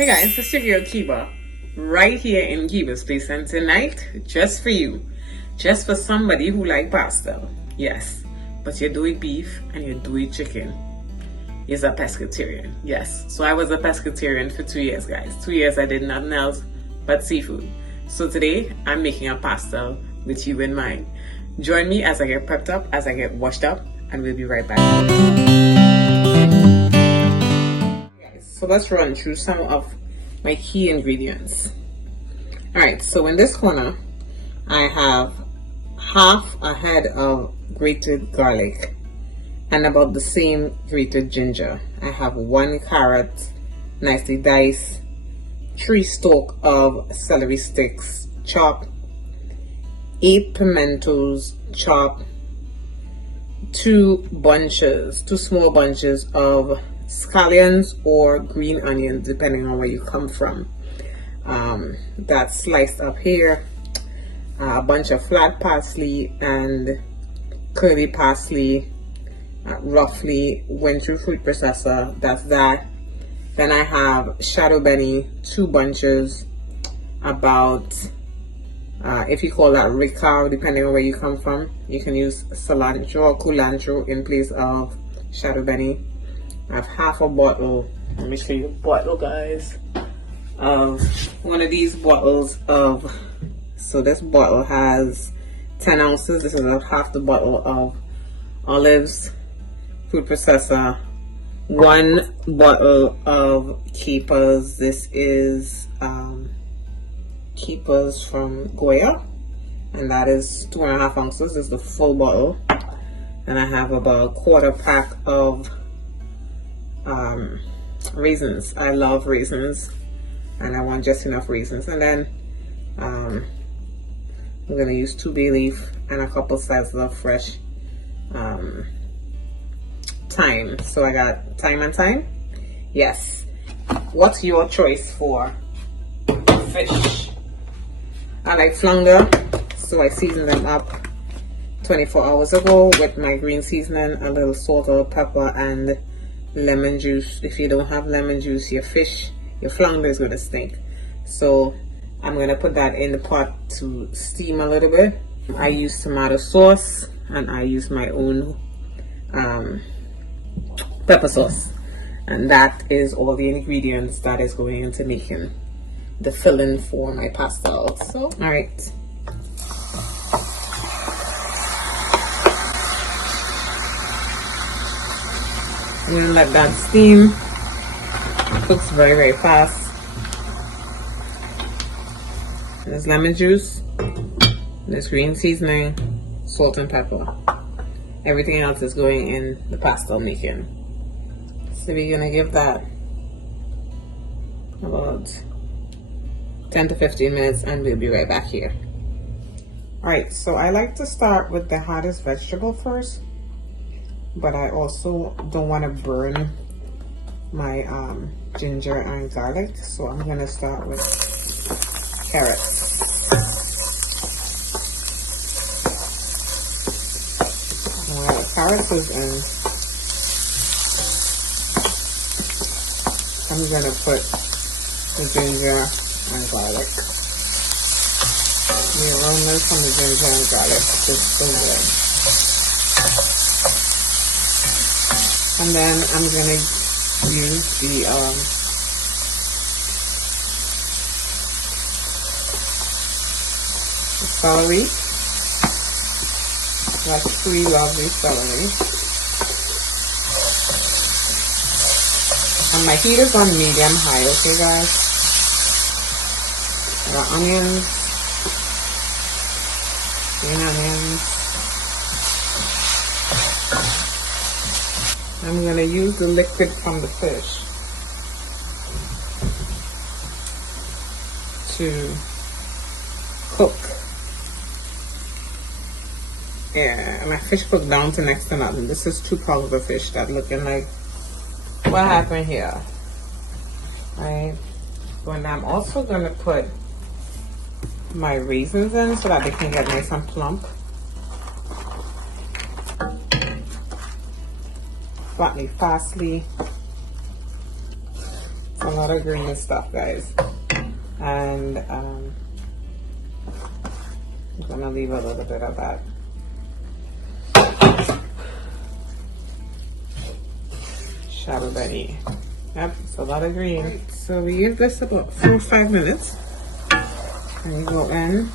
Hey guys, it's your girl Kiba, right here in Kiba's place, and tonight, just for you, just for somebody who like pasta, yes, but you do eat beef and you do eat chicken, is a pescatarian, yes. So I was a pescatarian for 2 years, guys. 2 years I did nothing else but seafood. So today, I'm making a pasta with you in mind. Join me as I get prepped up, as I get washed up, and we'll be right back. So let's run through some of my key ingredients. Alright, so in this corner, I have half a head of grated garlic and about the same grated ginger. I have 1 carrot, nicely diced, 3 stalks of celery sticks chopped, 8 pimentos chopped, 2 small bunches of scallions or green onions, depending on where you come from. That's sliced up here. A bunch of flat parsley and curly parsley, roughly went through food processor. That's that. Then I have shadow Beni, 2 bunches, about if you call that Ruccoo, depending on where you come from. You can use cilantro or culantro in place of shadow Beni. I have half a bottle, let me show you the bottle, guys, of one of these bottles of, so this bottle has 10 ounces. This is half the bottle of olives, food processor, 1 bottle of Kiba's. This is Kiba's from Goya, and that is 2.5 ounces. This is the full bottle. And I have about a 1/4 pack of raisins. I love raisins, and I want just enough raisins. And then I'm gonna use 2 bay leaf and a couple slices of fresh thyme. So I got thyme and thyme. Yes. What's your choice for fish? I like flounder, so I seasoned them up 24 hours ago with my green seasoning, a little salt, a little pepper, and lemon juice. If you don't have lemon juice, your flounder is going to stink. So I'm going to put that in the pot to steam a little bit. I use tomato sauce, and I use my own pepper sauce. And that is all the ingredients that is going into making the filling for my pasta. So, all right. I'm gonna let that steam. It cooks very, very fast. There's lemon juice, there's green seasoning, salt and pepper. Everything else is going in the pasta I'm making. So we're gonna give that about 10 to 15 minutes and we'll be right back here. Alright, so I like to start with the hottest vegetable first, but I also don't want to burn my ginger and garlic, so I'm gonna start with carrots. While the carrots is in, I'm gonna put the ginger and garlic. The aromas from the ginger and garlic is so good. And then I'm gonna use the celery. That's 3 lovely celery. And my heat is on medium high, okay guys? The onions, green onions. I'm going to use the liquid from the fish to cook. Yeah, my fish cooked down to next to nothing. This is 2 pounds of fish that looking like what happened here. Right. And I'm also going to put my raisins in so that they can get nice and plump. Flat leaf parsley, some lot of green stuff, guys. And I'm gonna leave a little bit of that. Shallow Beni. Yep, it's a lot of green. Right, so we give this about 4 or 5 minutes. And you go in,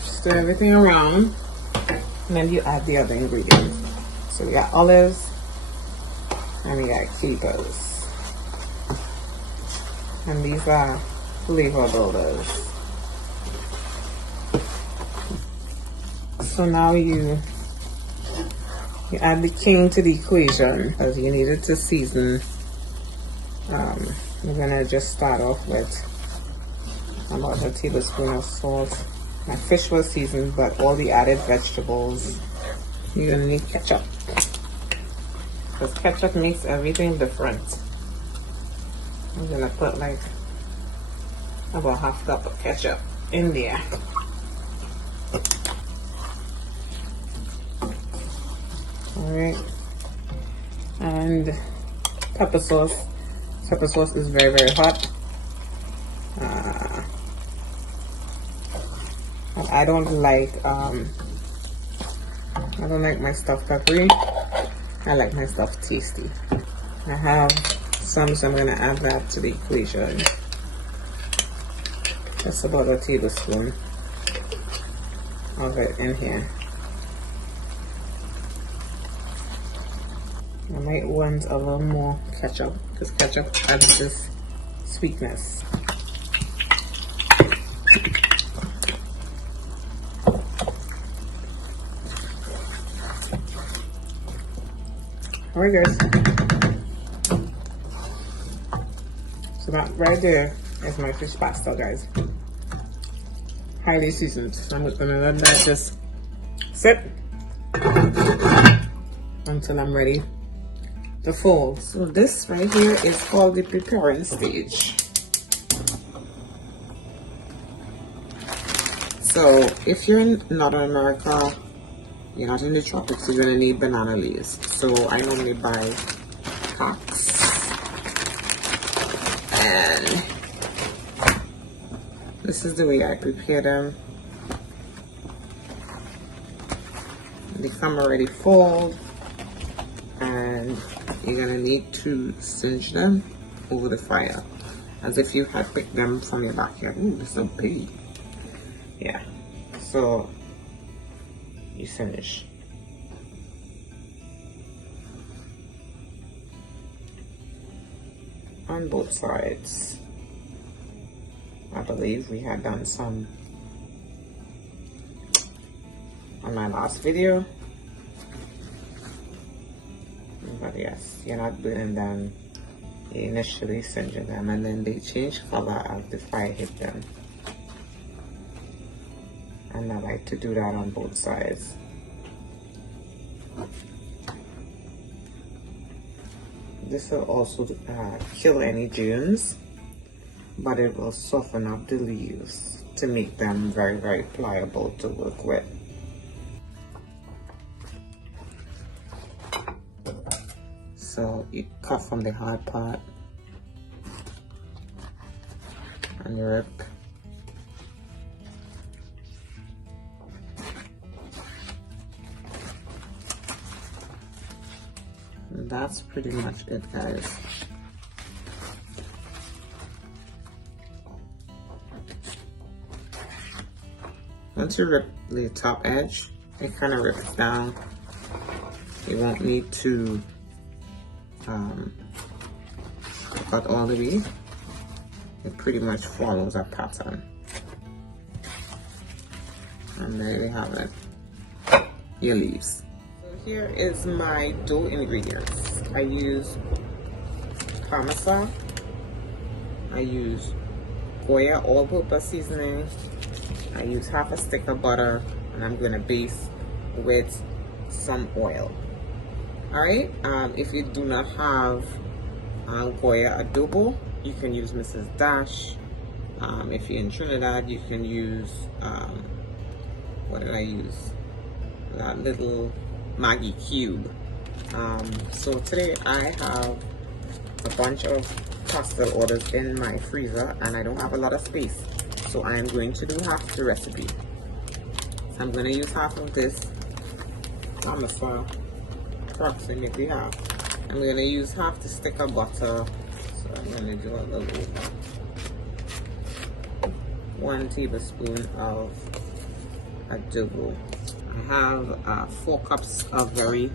stir everything around, and then you add the other ingredients. So we got olives, and we got capers. And these are flavor builders. So now you add the king to the equation because you need it to season. We're gonna just start off with about a tablespoon of salt. My fish was seasoned, but all the added vegetables, you're gonna need ketchup because ketchup makes everything different. I'm gonna put like about half a cup of ketchup in there. Alright, and pepper sauce. Pepper sauce is very, very hot. I don't like my stuff peppery. I like my stuff tasty. I have some, so I'm gonna add that to the equation. That's about a tablespoon of it in here. I might want a little more ketchup because ketchup adds this sweetness. Alright guys, so that right there is my fish pasta, guys. Highly seasoned. So I'm gonna let that just sit until I'm ready to fold. So this right here is called the preparing stage. So if you're in Northern America, you're not in the tropics, you're gonna need banana leaves. So I normally buy packs, and this is the way I prepare them. They come already folded, and you're gonna need to singe them over the fire as if you had picked them from your backyard. Ooh, they're so big. Yeah, so you finish. On both sides. I believe we had done some on my last video. But yes, you're not burning them. You initially singe them and then they change color as the fire hit them. And I like to do that on both sides. This will also kill any germs, but it will soften up the leaves to make them very, very pliable to work with. So you cut from the hard part and you rip. And that's pretty much it, guys. Once you rip the top edge, it kind of rips down. You won't need to cut all the way. It pretty much follows a pattern. And there you have it, your leaves. So here is my dough ingredients. I use promasa, I use Goya all-purpose seasoning, I use half a stick of butter, and I'm gonna base with some oil. Alright, if you do not have Goya adobo, you can use Mrs. Dash. If you're in Trinidad, you can use, what did I use? That little Maggi cube. So today I have a bunch of pastel orders in my freezer and I don't have a lot of space, so I am going to do half the recipe. So I'm going to use half of this parmesan, approximately half. I'm going to use half the stick of butter, so I'm going to do a little over 1 tablespoon of adobo. I have 4 cups of very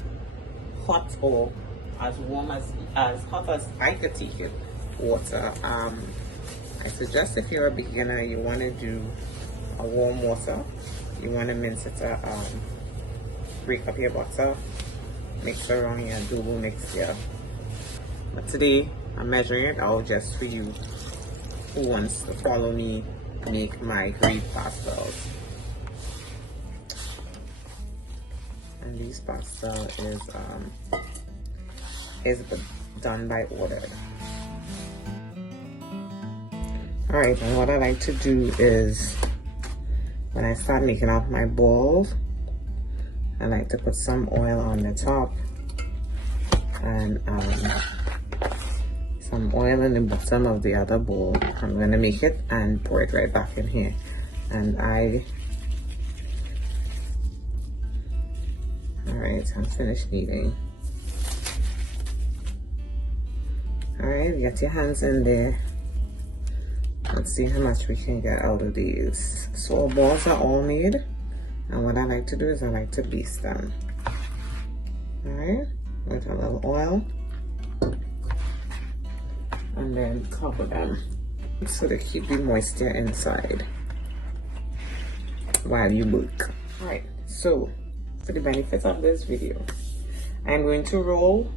hot, or as warm as hot as I could take it, water. I suggest if you're a beginner, you want to do a warm water. You want to mince it, break up your butter, mix around your adobo mix here. But today I'm measuring it out just for you who wants to follow me make my great pastels. And these pastel is done by order. Alright, and what I like to do is when I start making up my balls, I like to put some oil on the top and some oil in the bottom of the other bowl. I'm going to make it and pour it right back in here. And alright, I'm finished kneading. Alright, get your hands in there. Let's see how much we can get out of these. So our balls are all made, and what I like to do is I like to baste them. Alright, with a little oil, and then cover them so they keep the moisture inside while you bake. Alright, so for the benefit of this video, I'm going to roll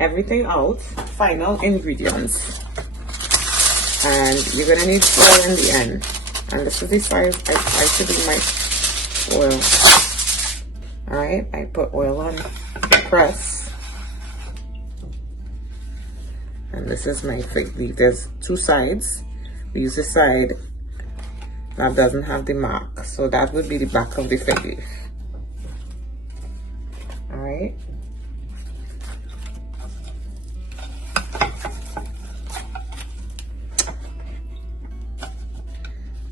everything out, final ingredients, and you're gonna need oil in the end. And this is the size I try to do my oil. Alright, I put oil on the press, and this is my fig leaf. There's 2 sides. We use the side that doesn't have the mark, so that would be the back of the fig leaf. Alright.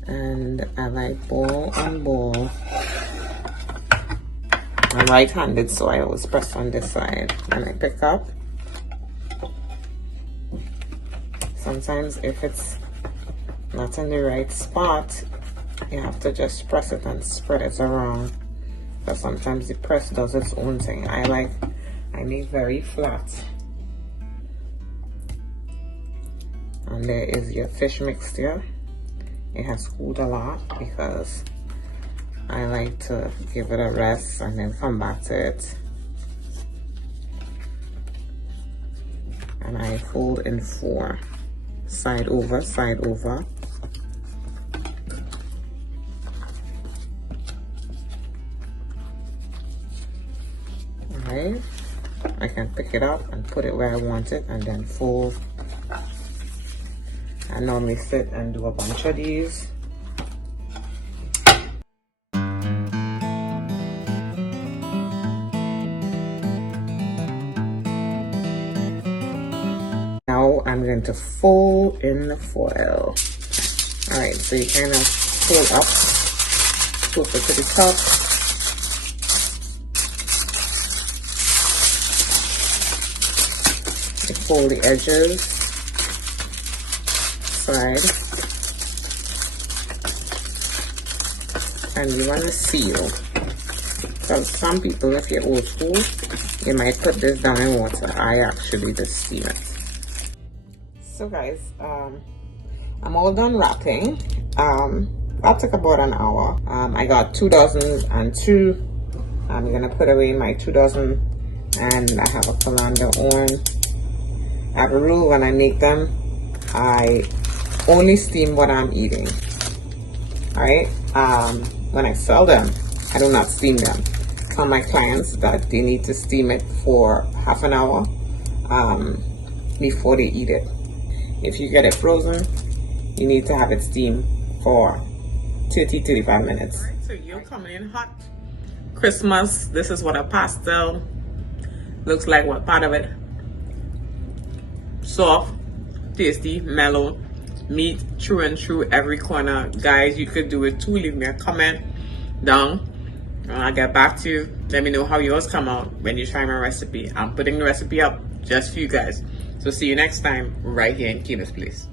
And I like ball on ball. I'm right-handed, so I always press on this side. And I pick up. Sometimes if it's not in the right spot, you have to just press it and spread it around. But sometimes the press does its own thing. I make very flat. And there is your fish mixture. It has cooled a lot because I like to give it a rest and then come back to it. And I fold in 4. Side over, side over. Alright. I can pick it up and put it where I want it and then fold. I normally sit and do a bunch of these. Now I'm going to fold in the foil. Alright, so you kind of fold up, closer to the top. You fold the edges, side, and you want to seal. So some people, if you're old school, you might put this down in water. I actually just steam it. So guys, I'm all done wrapping. That took about an hour. I got 2 dozen and 2. I'm gonna put away my 2 dozen, and I have a colander on. I have a rule when I make them, I only steam what I'm eating. Alright, when I sell them, I do not steam them. Tell my clients that they need to steam it for half an hour before they eat it. If you get it frozen, you need to have it steamed for 30-35 minutes. All right, so you're coming in hot. Christmas, this is what a pastel looks like. What part of it? Soft, tasty, mellow, meat true and true every corner. Guys, you could do it too. Leave me a comment down. I'll get back to you. Let me know how yours come out when you try my recipe. I'm putting the recipe up just for you guys. So see you next time right here in Kiba's Place.